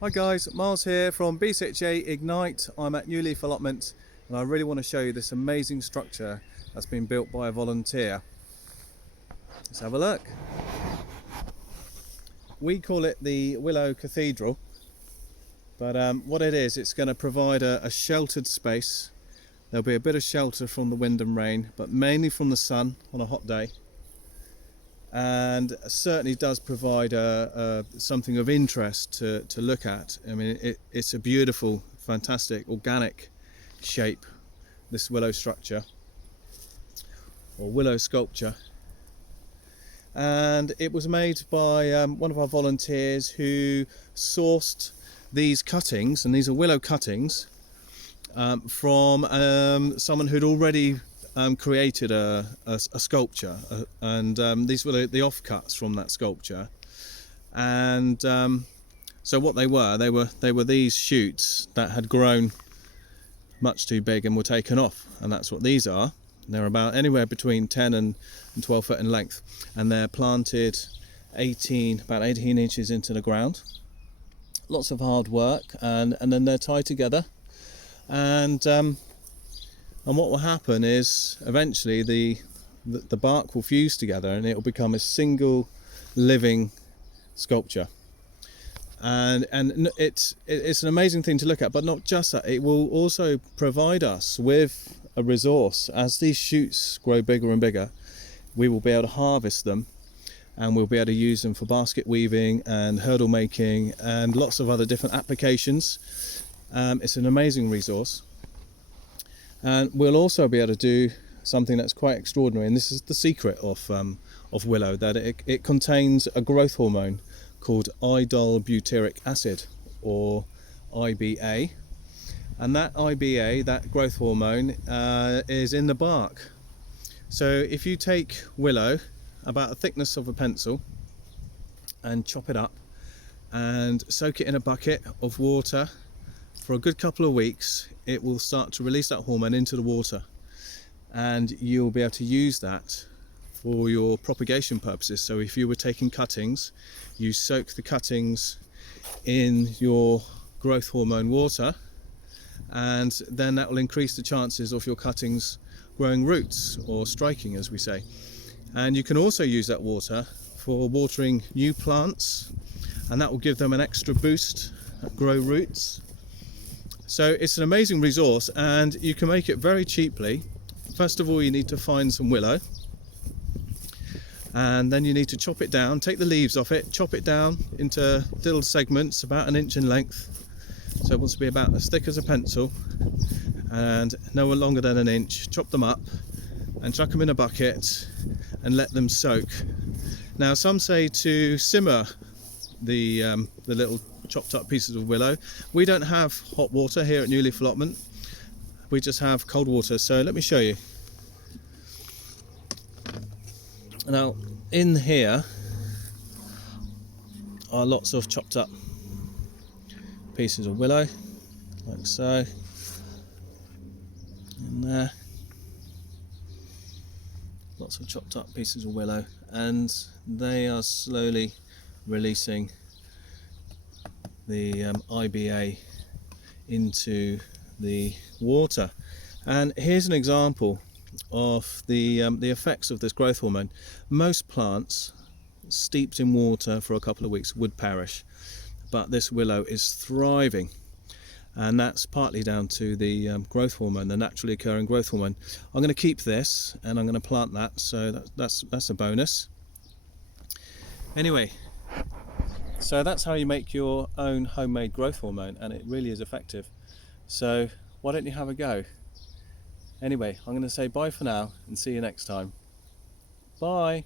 Hi guys, Miles here from BCHA Ignite. I'm at New Leaf Allotment and I really want to show you this amazing structure that's been built by a volunteer. Let's have a look. We call it the Willow Cathedral, but what it is, it's going to provide a sheltered space. There'll be a bit of shelter from the wind and rain, but mainly from the sun on a hot day. And certainly does provide something of interest to look at. I mean, it's a beautiful, fantastic, organic shape, this willow structure, or willow sculpture. And it was made by one of our volunteers who sourced these cuttings, and these are willow cuttings, from someone who'd already created a sculpture, and these were the offcuts from that sculpture. And so what they were these shoots that had grown much too big and were taken off, and that's what these are. They're about anywhere between 10 and 12 foot in length, and they're planted about 18 inches into the ground. Lots of hard work, and then they're tied together, and what will happen is eventually the bark will fuse together and it will become a single living sculpture. And it's an amazing thing to look at, but not just that, it will also provide us with a resource. As these shoots grow bigger and bigger, we will be able to harvest them, and we'll be able to use them for basket weaving and hurdle making and lots of other different applications. It's an amazing resource. And we'll also be able to do something that's quite extraordinary, and this is the secret of willow, that it contains a growth hormone called idobutyric acid, or IBA. And that IBA, that growth hormone, is in the bark. So if you take willow, about the thickness of a pencil, and chop it up and soak it in a bucket of water for a good couple of weeks, it will start to release that hormone into the water, and you'll be able to use that for your propagation purposes. So if you were taking cuttings, you soak the cuttings in your growth hormone water, and then that will increase the chances of your cuttings growing roots, or striking as we say. And you can also use that water for watering new plants, and that will give them an extra boost, grow roots. So it's an amazing resource, and you can make it very cheaply. First of all, you need to find some willow, and then you need to chop it down, take the leaves off it, chop it down into little segments about 1 inch in length. So it wants to be about as thick as a pencil and no longer than 1 inch. Chop them up and chuck them in a bucket and let them soak. Now some say to simmer the little chopped up pieces of willow. We don't have hot water here at New Leaf Allotment, we just have cold water, so let me show you. Now in here are lots of chopped up pieces of willow, like so, in there, lots of chopped up pieces of willow, and they are slowly releasing the IBA into the water. And here's an example of the effects of this growth hormone. Most plants steeped in water for a couple of weeks would perish, but this willow is thriving, and that's partly down to the growth hormone, the naturally occurring growth hormone. I'm going to keep this and I'm going to plant that, so that's a bonus. Anyway, so that's how you make your own homemade growth hormone, and it really is effective. So why don't you have a go? Anyway, I'm going to say bye for now and see you next time. Bye.